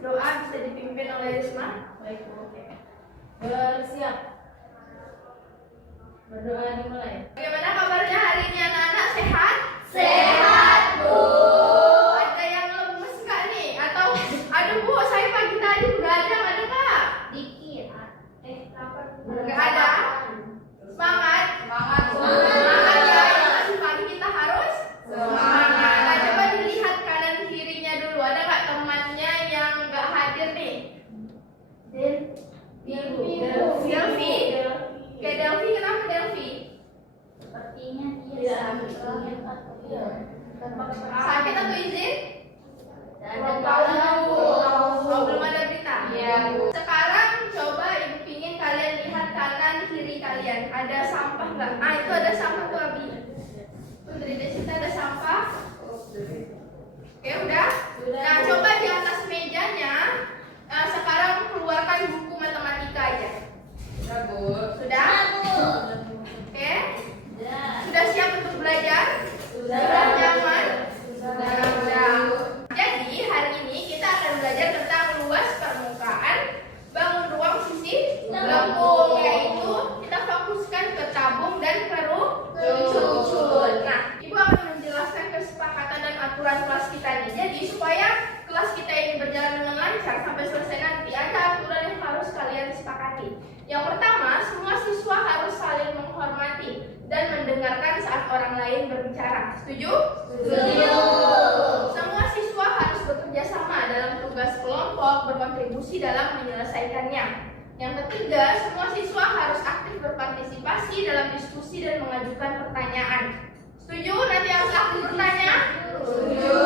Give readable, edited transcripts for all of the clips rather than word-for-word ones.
doa bisa dipimpin oleh Risma. Baik, oke. Bersiap. Berdoa dimulai. Bagaimana kabarnya hari ini anak-anak, sehat? Sehat, Bu. Ada yang lemes nggak nih? Atau aduh Bu, saya pagi tadi begadang, ada nggak? Dikit. Nggak ada. Semangat. Semangat. Semangat ya. Masih pagi kita harus Semangat. Nah, coba dilihat kanan kirinya dulu. Ada nggak temannya yang nggak hadir nih? Delvi. Oke, Delvi, kenapa Delvi? Sepertinya Iya. Sakit atau izin? Belum tahu. Oh, belum ada berita. Iya, Bu. Sekarang coba Ibu pingin kalian lihat kanan kiri kalian. Ada sampah nggak? Ah, itu ada sampah tuh Abi. Putri Desita ada sampah. Oke, udah. Nah, coba di atas mejanya. Sekarang keluarkan buku matematika aja. Sudah, Bu. Sudah? Oke. Sudah siap untuk belajar? Sudah nyaman? Sudah. Jadi hari ini kita akan belajar tentang luas permukaan, bangun ruang sisi lengkung, yaitu kita fokuskan ke tabung dan kerucut. Nah, Ibu akan menjelaskan kesepakatan dan aturan kelas kita ini. Jadi supaya kelas kita ini berjalan dengan lancar sampai selesai nanti, ada aturan yang harus kalian sepakati. Yang pertama, semua siswa harus saling menghormati dan mendengarkan saat orang lain berbicara. Setuju? Setuju. Semua siswa harus bekerja sama dalam tugas kelompok, berkontribusi dalam menyelesaikannya. Yang ketiga, semua siswa harus aktif berpartisipasi dalam diskusi dan mengajukan pertanyaan. Setuju? Nanti harus aktif bertanya? Setuju.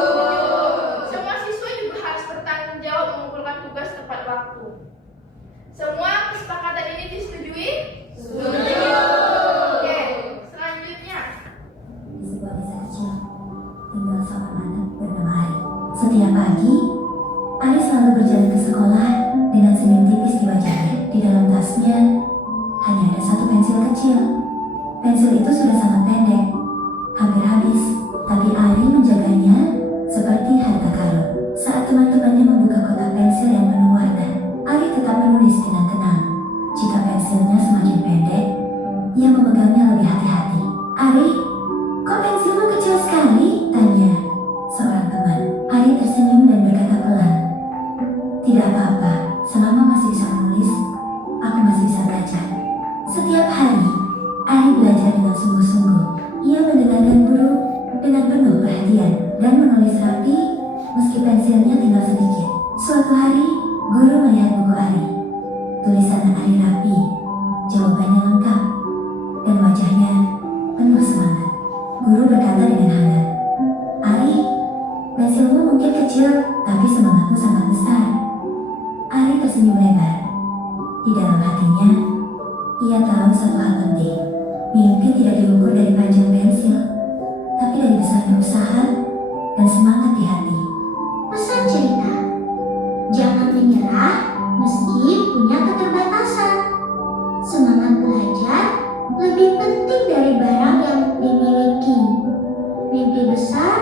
Semua siswa juga harus bertanggung jawab mengumpulkan tugas tepat waktu. Semua kesepakatan ini disetujui? Setuju. Oke, selanjutnya. Di sebuah desa kecil, tinggal seorang anak bernama Ari. Setiap pagi, Ari selalu berjalan ke sekolah dengan senyum tipis di wajahnya. Di dalam tasnya, hanya ada satu pensil kecil. Pensil itu sudah sangat pendek, hampir habis, tapi Ari menjaganya seperti harta karun. Saat teman-temannya membuka kotak pensil yang penuh warna, Ari tetap menulis dengan tenang. Jika pensilnya semakin pendek, ia memegangnya lebih hati-hati. Ari, kok pensilmu kecil sekali? Tanya seorang teman. Ari tersenyum dan berkata pelan, tidak apa-apa, selama masih bisa menulis, aku masih bisa belajar. Setiap hari, Ari belajar dengan sungguh-sungguh. Ia mendengarkan guru dengan penuh perhatian dan menulis rapi meski pensilnya tinggal sedikit. Suatu hari, guru melihat buku Ari. Tulisan Ari rapi, jawabannya lengkap, dan wajahnya penuh semangat. Guru berkata dengan hangat, Ari, pensilmu mungkin kecil, tapi semangatmu sangat besar. Ari tersenyum lebar. Di dalam hatinya, ia tahu satu hal penting. Mimpi tidak diukur dari panjang pensil, tapi dari besarnya usaha dan semangat di hati. Pesan cerita, jangan menyerah meski punya keterbatasan. Semangat belajar lebih penting dari barang yang dimiliki. Mimpi besar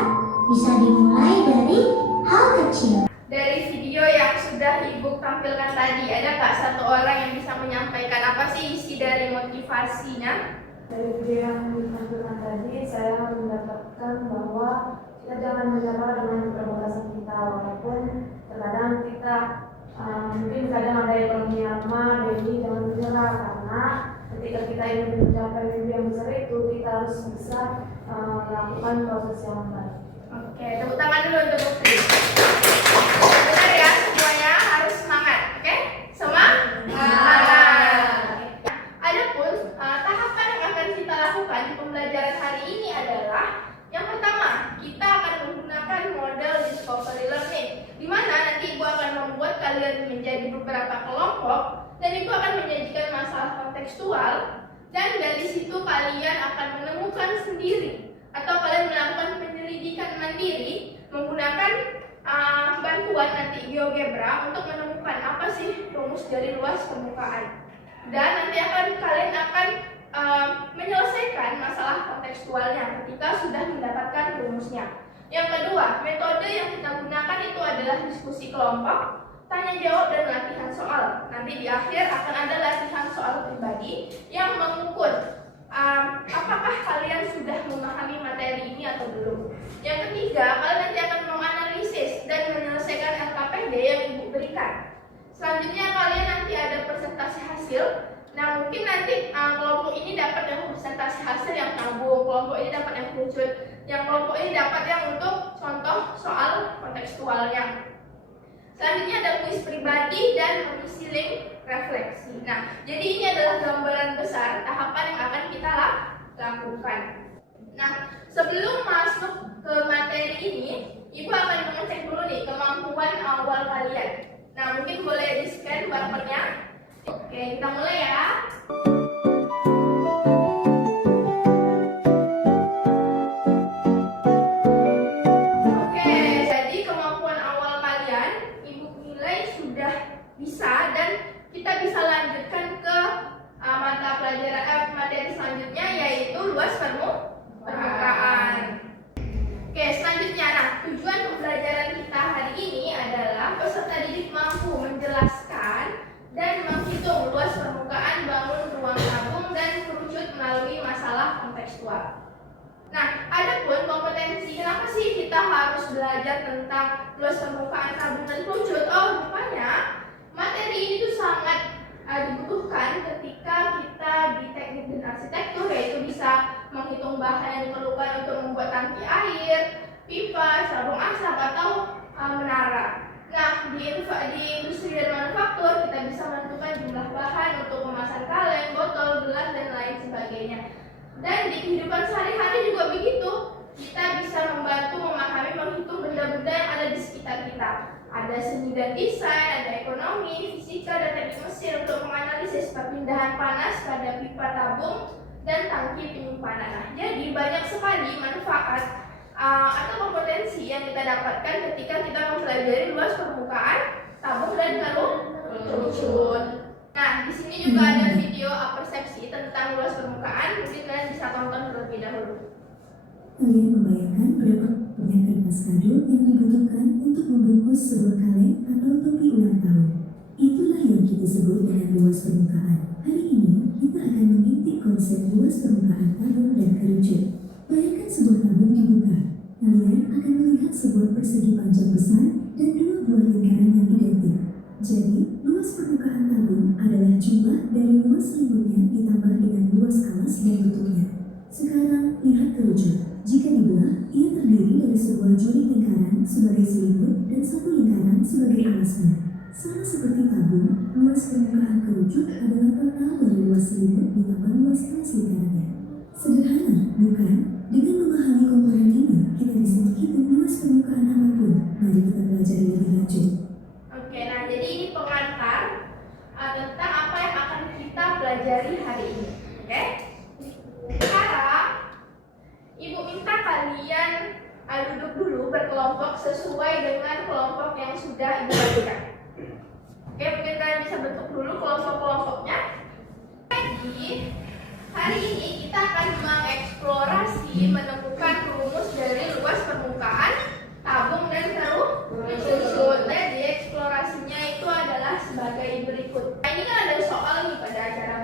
bisa dimulai dari hal kecil. Dari video yang sudah Ibu tampilkan tadi, ada nggak satu orang yang bisa menyampaikan apa sih isi dari motivasinya? Dari video yang ditampilkan tadi, saya mendapatkan bahwa kita jangan menyerah dengan keterbatasan kita, walaupun terkadang kita mungkin kadang ada ekonomi lemah, jadi jangan menyerah karena ketika kita ingin mencapai mimpi yang besar itu, kita harus bisa melakukan proses yang baik. Oke, tepuk tangan dulu untuk Putri. Benar ya, semuanya harus semangat, oke? Semangat. Adapun tahapan yang akan kita lakukan di pembelajaran hari ini adalah yang pertama, kita akan menggunakan model discovery learning, di mana nanti Ibu akan membuat kalian menjadi beberapa kelompok dan Ibu akan menyajikan masalah kontekstual, dan dari situ kalian akan menemukan sendiri atau kalian melakukan penyelidikan mandiri menggunakan bantuan nanti GeoGebra untuk menemukan apa sih rumus dari luas permukaan. Dan nanti kalian akan menyelesaikan masalah kontekstualnya ketika sudah mendapatkan rumusnya. Yang kedua, metode yang kita gunakan itu adalah diskusi kelompok. tanya jawab dan latihan soal. Nanti di akhir akan ada latihan soal pribadi yang mengukur apakah kalian sudah memahami materi ini atau belum. Yang ketiga, kalian nanti akan menganalisis dan menyelesaikan LKPD yang ibu berikan. Selanjutnya kalian nanti ada presentasi hasil. Nah, mungkin nanti kelompok ini dapat yang presentasi hasil yang tabung, kelompok ini dapat yang kerucut, yang kelompok ini dapat yang untuk contoh soal kontekstualnya. Selanjutnya ada kuis pribadi dan mengisi link refleksi. Nah, jadi ini adalah gambaran besar tahapan yang akan kita lakukan. Nah, sebelum masuk ke materi ini, ibu akan mengecek dulu nih kemampuan awal kalian. Nah, mungkin boleh di-scan barcode-nya. Oke, kita mulai ya. Oke, jadi kemampuan awal kalian ibu nilai sudah bisa dan kita bisa lanjutkan ke mata pelajaran materi selanjutnya, yaitu luas permukaan. Oke, selanjutnya, nah, tujuan pembelajaran kita hari ini adalah peserta didik mampu menjelaskan dan menghitung luas permukaan bangun ruang tabung dan kerucut melalui masalah kontekstual. Nah, ada pun kompetensi, kenapa sih kita harus belajar tentang luas permukaan tabung dan kerucut? Oh, rupanya materi ini tuh sangat dibutuhkan ketika kita di teknik dan arsitektur, yaitu bisa menghitung bahan yang diperlukan untuk membuat tangki air, pipa, sabung asap, atau menara. Nah, di industri dan manufaktur kita bisa menentukan jumlah bahan untuk memasang kaleng, botol, gelas, dan lain sebagainya. Dan di kehidupan sehari-hari juga begitu. Kita bisa membantu memahami, menghitung benda-benda yang ada di sekitar kita. Ada seni dan desain, ada ekonomi, fisika, dan teknik mesin untuk menganalisis perpindahan panas pada pipa tabung dan tangki penyimpanan. Nah, jadi banyak sekali manfaat atau kompetensi yang kita dapatkan ketika kita mempelajari luas permukaan tabung dan kerucut. Nah, di sini juga ada video persepsi tentang luas permukaan. Mungkin kalian bisa tonton terlebih dahulu. Kalian membayangkan berapa banyak kertas kado yang dibutuhkan untuk membungkus sebuah kaleng atau topi ulang tahun? Itulah yang kita sebut dengan luas permukaan. Hari ini kita akan mengintip konsep luas permukaan tabung dan kerucut. Bayangkan sebuah tabung dibuka. Kalian akan melihat sebuah persegi panjang besar dan dua buah lingkaran yang identik. Jadi, luas permukaan tabung adalah jumlah dari luas selimutnya ditambah dengan luas alas dan bentuknya. Sekarang, lihat kerucut. Jika dibelah, ia terdiri dari sebuah joli lingkaran sebagai selimut dan satu lingkaran sebagai alasnya. Sama seperti tabung, luas permukaan kerucut adalah total dari luas selimut ditambah luas alas lingkarannya. Sederhana, bukan? Dengan memahami komponen ini, kita bisa menghitung luas permukaan apapun. Mari kita pelajari lebih lanjut. Oke, nah jadi ini pengantar tentang apa yang akan kita pelajari hari ini. Oke? Sekarang ibu minta kalian duduk dulu berkelompok sesuai dengan kelompok yang sudah ibu bagikan. Oke, mungkin kalian bisa bentuk dulu kelompok-kelompoknya. Jadi hari ini kita akan mengeksplorasi menemukan rumus dari luas permukaan tabung dan kerucut. Jadi eksplorasinya itu adalah sebagai berikut. Nah, ini kan ada soal nih pada acara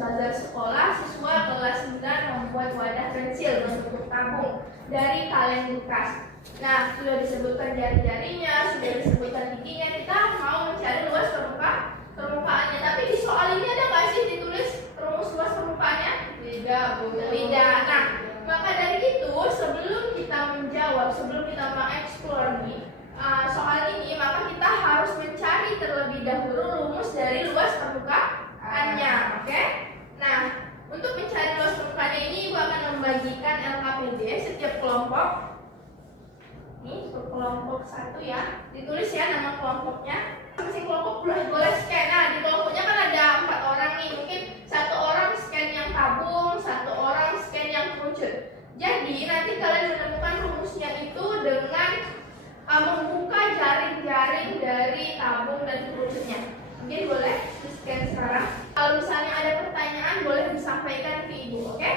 bazar sekolah, siswa kelas 9 membuat wadah pensil bentuk tabung dari kaleng bekas. Nah, sudah disebutkan jari-jarinya, sudah disebutkan giginya. Kita mau mencari luas permukaannya. Tapi di soal ini ada nggak sih ditulis rumus luas permukaannya? Tidak. Nah, maka dari itu sebelum kita menjawab, sebelum kita mengeksplor soal ini, maka kita harus mencari terlebih dahulu rumus dari luas permukaannya. Oke? Nah, untuk mencari luas permukaannya ini, ibu akan membagikan LKPD setiap kelompok. Ini untuk kelompok 1 ya, ditulis ya nama kelompoknya. Masing kelompok boleh scan. Nah, di kelompoknya kan ada 4 orang nih. Mungkin 1 orang scan yang tabung, 1 orang scan yang kerucut. Jadi nanti kalian menemukan rumusnya itu dengan membuka jaring-jaring dari tabung dan kerucutnya. Mungkin boleh di scan sekarang. Kalau misalnya ada pertanyaan boleh disampaikan ke ibu, oke?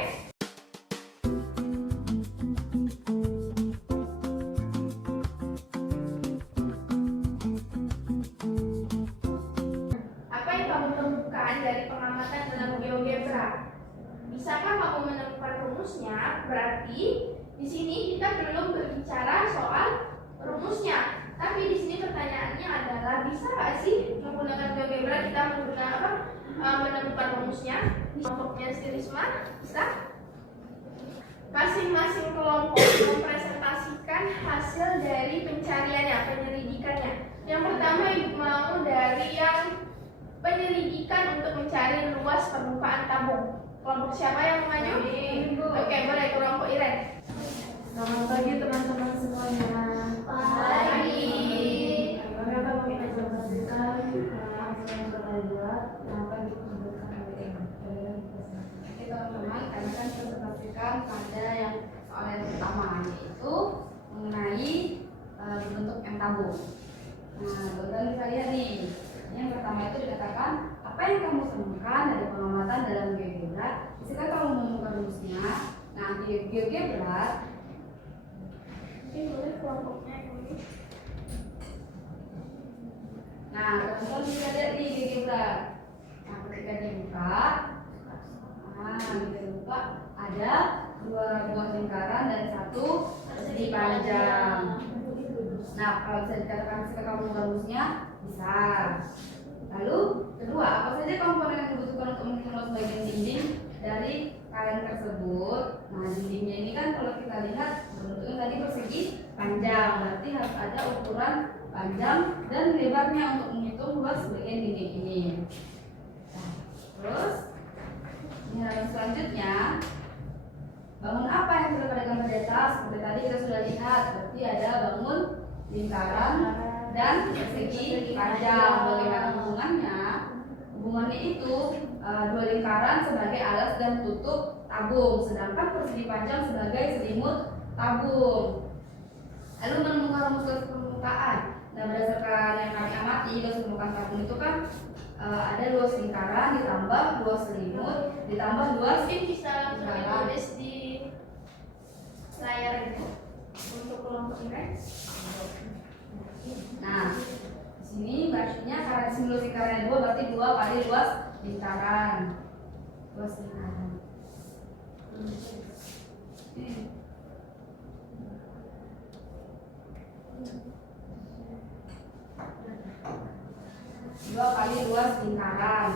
pengamatan dalam GeoGebra. Bisakah kamu menemukan rumusnya? Berarti di sini kita belum berbicara soal rumusnya. Tapi di sini pertanyaannya adalah bisa nggak sih menggunakan GeoGebra kita menemukan rumusnya? Kelompoknya Risma bisa? Masing-masing kelompok mempresentasikan hasil dari pencariannya, penyelidikannya. Yang pertama ibu mau dari yang penyelidikan untuk mencari luas permukaan tabung. Kelompok siapa yang mau maju? Oke, boleh kelompok Iren. Selamat pagi teman-teman semuanya. Pagi. Kami akan mempresentasikan hasil yang telah dibuat yang akan dikumpulkan oleh Oke teman-teman, kami akan presentasikan pada yang soal yang pertama, yaitu mengenai bentuk M tabung. Nah, teman-teman bisa lihat nih, yang pertama itu dikatakan apa yang kamu temukan dari pengamatan dalam GeoGebra. Jika kamu menemukan rumusnya, nah di GeoGebra Ini boleh kelompoknya ini. nah, teman-teman bisa lihat di GeoGebra. Nah, ketika dibuka, ada dua buah lingkaran dan satu persegi panjang. Nah, kalau bisa dikatakan jika kamu menemukan rumusnya, bisa. Lalu kedua, apa saja komponen yang dibutuhkan untuk menghitung luas bagian dinding dari kain tersebut? Nah, dindingnya ini kan kalau kita lihat bentuknya tadi persegi panjang, berarti harus ada ukuran panjang dan lebarnya untuk menghitung luas bagian dinding ini. Nah, terus yang selanjutnya, bangun apa yang sudah pada gambar di atas? Seperti tadi kita sudah lihat, berarti ada bangun lingkaran dan persegi panjang. Bagaimana hubungannya? Hubungannya itu dua lingkaran sebagai alas dan tutup tabung, sedangkan persegi panjang sebagai selimut tabung. Lalu menemukan rumus garis permukaan. Nah, berdasarkan yang kami amati, garis permukaan tabung itu kan ada luas lingkaran ditambah luas selimut ditambah luas. Mungkin bisa langsung ditulis di layar ini untuk kelompok Iren. Nah, di sini berartinya karena di sini luas lingkarannya 2, berarti 2 kali luas lingkaran. Luas lingkaran. Dua kali luas lingkaran.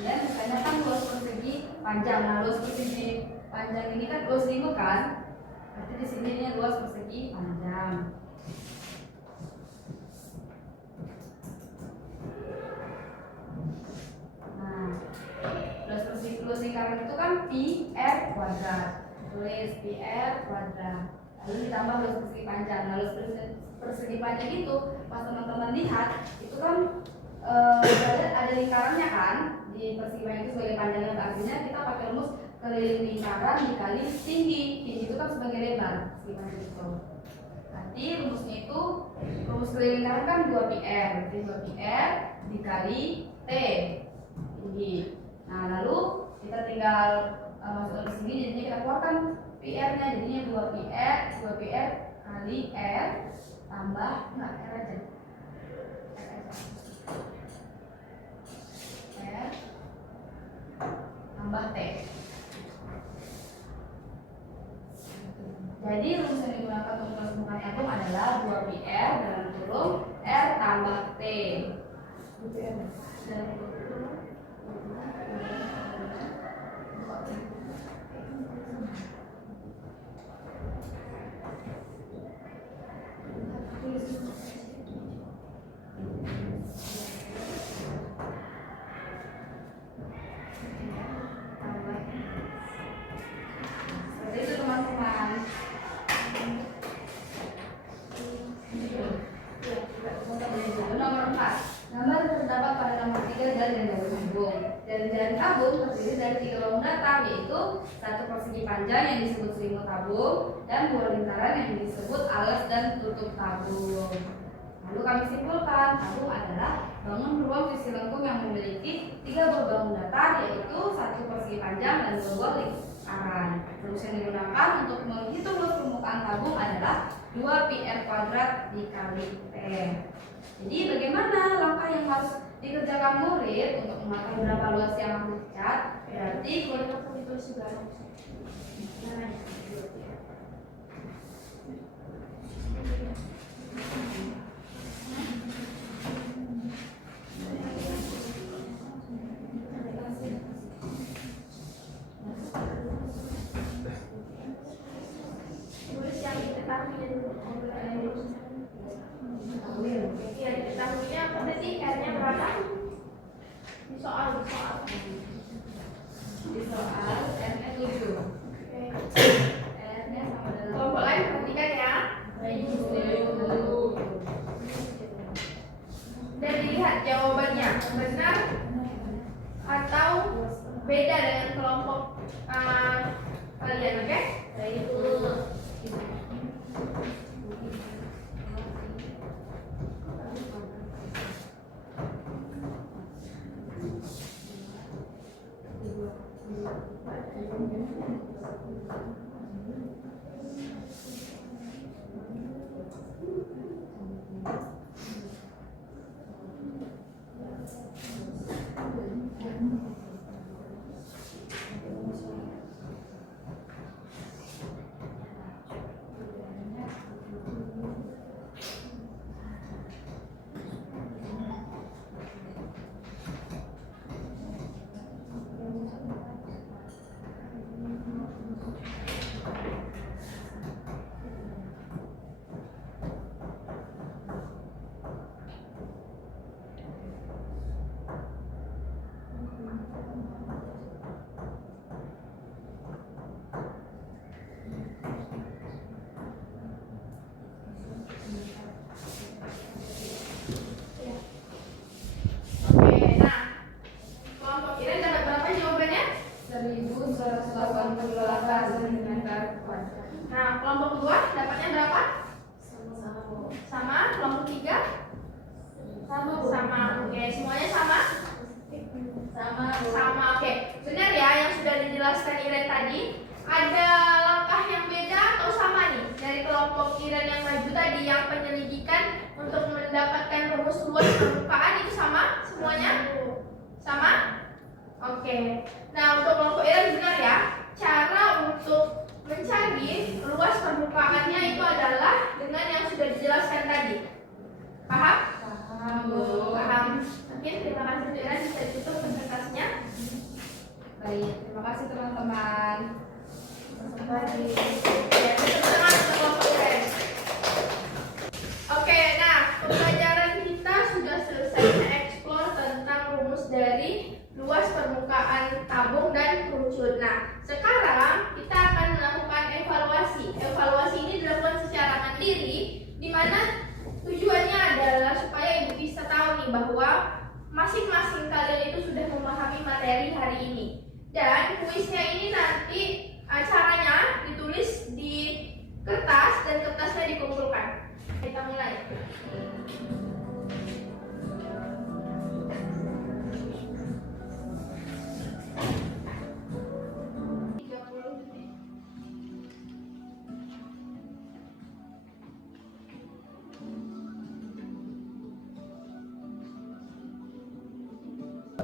Ya, misalnya kan luas persegi panjang. Nah, luas persegi panjang ini kan luas 5 kan? Berarti di sini ini luas persegi panjang. Nah, luas lingkaran itu kan pi r kuadrat. Tulis pi r kuadrat. Lalu ditambah luas persegi panjang. Nah, luas persegi panjang itu pas teman-teman lihat itu kan ada lingkarannya kan di persegi panjang itu sebagai panjangnya, artinya kita pakai rumus keliling lingkaran dikali tinggi. Tinggi itu kan sebagai lebar persegi panjang itu. Nanti rumusnya itu rumus keliling lingkaran kan 2 pi r, berarti 2 pi r dikali t tinggi. Nah, lalu kita tinggal masukkan ke sini, jadinya kita keluarkan pi r-nya, jadinya 2 pi r kali r tambah r aja. R tambah T. Jadi rumus yang digunakan untuk permukaan tabung adalah 2 pi r dalam kurung r tambah T. Dalam kurung seperti itu teman-teman. Nomor 4. Gambar terdapat pada nomor 3 dari tabung tabung. Dari tabung terdiri dari 3 bangun datar, yaitu satu persegi panjang yang disebut selimut tabung dan 2 lingkaran yang disebut alas dan tutup tabung. Lalu kami simpulkan, tabung adalah bangun beruang sisi lengkung yang memiliki 3 buah bangun datar, yaitu satu persegi panjang dan 2 buah lingkaran. Rumus yang digunakan untuk menghitung luas permukaan tabung adalah 2 pi r kuadrat dikali t. Jadi bagaimana langkah harus dikerjakan murid untuk memakai berapa luas yang harus dicat, berarti itu sudah. Tulis yang diketahui dulu. Iya, diketahuinya apa tadi? R-nya berapa? Di soal. di soal R-nya 7. Oke. R-nya sama dengan Kelompok lain perhatikan ya. Dan dilihat jawabannya benar atau beda dengan kelompok kalian, oke? Oke, nah kelompok kalian dapat berapa jawabannya? 1188 cm kuadrat. Nah, kelompok kedua dapatnya berapa? Sama-sama. Sama. Kelompok tiga? Sama. Sama. Oke, semuanya sama? Sama. Sama. Oke, benar ya yang sudah dijelaskan Iren tadi. Ada langkah yang beda atau sama nih dari kelompok Iren yang maju tadi yang penyelidikan untuk mendapatkan rumus luas permukaan itu sama semuanya? Sama? Oke. Nah, untuk kelompok Iren benar ya. Cara untuk mencari luas permukaannya itu adalah dengan yang sudah dijelaskan tadi. Paham? Paham, Bu. Paham. Oke, terima kasih Bu Iren, bisa ditutup presentasinya. Baik, terima kasih teman-teman. Oke, tepuk tangan untuk kelompok Iren. Oke, nah pembelajaran kita sudah selesai mengeksplor tentang rumus dari luas permukaan tabung dan kerucut. Nah, sekarang kita akan melakukan evaluasi. Evaluasi ini dilakukan secara mandiri, di mana tujuannya adalah supaya Ibu bisa tahu nih bahwa masing-masing kalian itu sudah memahami materi hari ini. Dan kuisnya ini nanti caranya ditulis di kertas dan kertasnya dikumpulkan. Kita mulai.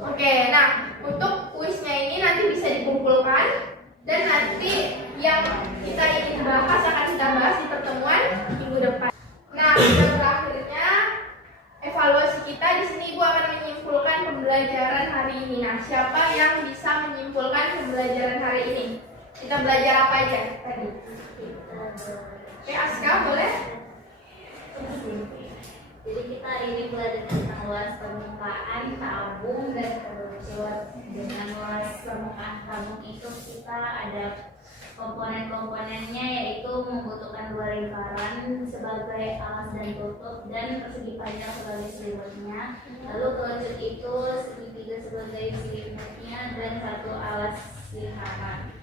Oke, nah untuk kuisnya ini nanti bisa dikumpulkan dan nanti yang kita ingin bahas akan kita bahas di pertemuan minggu depan. Nah, dan terakhirnya evaluasi kita di sini Ibu akan menyimpulkan pembelajaran hari ini. Nah, siapa yang bisa menyimpulkan pembelajaran hari ini? Kita belajar apa aja tadi? Oke, Aska boleh? Jadi kita hari ini belajar tentang luas permukaan tabung dan kerucut. Dengan luas permukaan tabung itu kita ada komponen-komponennya, yaitu membutuhkan dua lingkaran sebagai alas dan tutup dan persegi panjang sebagai selimutnya. Lalu kerucut itu segitiga sebagai selimutnya dan satu alas lingkaran.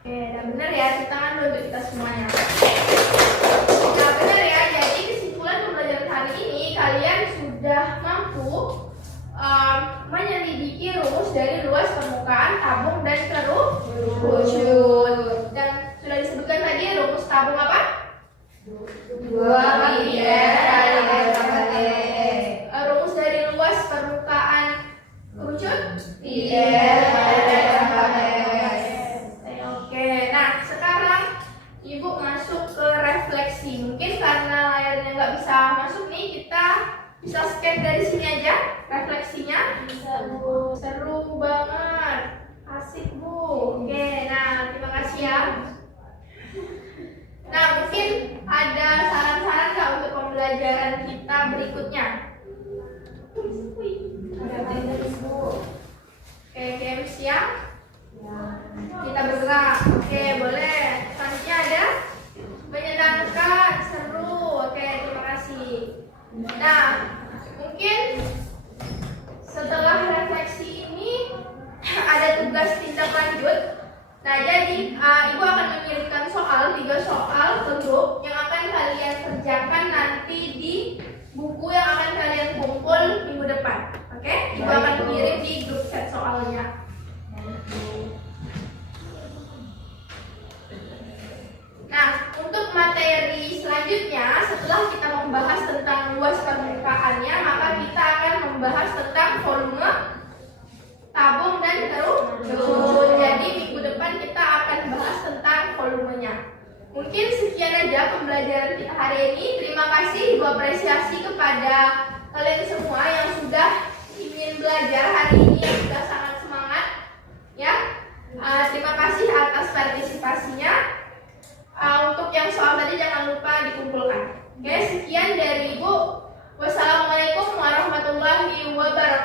Oke, dan benar ya, kita kan untuk kita semuanya. Nah, benar ya, jadi kesimpulan pembelajaran hari ini kalian sudah mampu menyelidiki rumus dari luas permukaan tabung dan kerucut. Dan sudah disebutkan tadi rumus tabung apa? 2 pi R kali S tambah T. Rumus dari dari sini aja refleksinya. Seru banget, asik Bu. Oke, nah terima kasih ya. Nah, mungkin ada saran-saran nggak untuk pembelajaran kita berikutnya? Oke, games ya. Kita bergerak. Oke, boleh. Selanjutnya ada menyenangkan, seru. Oke, terima kasih. Nah, mungkin setelah refleksi ini ada tugas tindak lanjut. Nah, jadi Ibu akan mengirimkan 3 soal ke grup yang akan kalian kerjakan nanti di buku yang akan kalian kumpul minggu depan. Oke? Ibu akan mengirim di grup chat soalnya. Nah, untuk materi selanjutnya, setelah kita membahas tentang luas permukaannya, maka kita akan membahas tentang volume, tabung, dan keruk. Jadi minggu depan kita akan bahas tentang volumenya. Mungkin sekian aja pembelajaran kita hari ini. Terima kasih, Ibu apresiasi kepada kalian semua yang sudah ingin belajar hari ini, yang sudah sangat semangat. Ya, terima kasih atas partisipasinya. Untuk yang soal tadi jangan lupa dikumpulkan. Oke, sekian dari Ibu. Wassalamualaikum warahmatullahi wabarakatuh.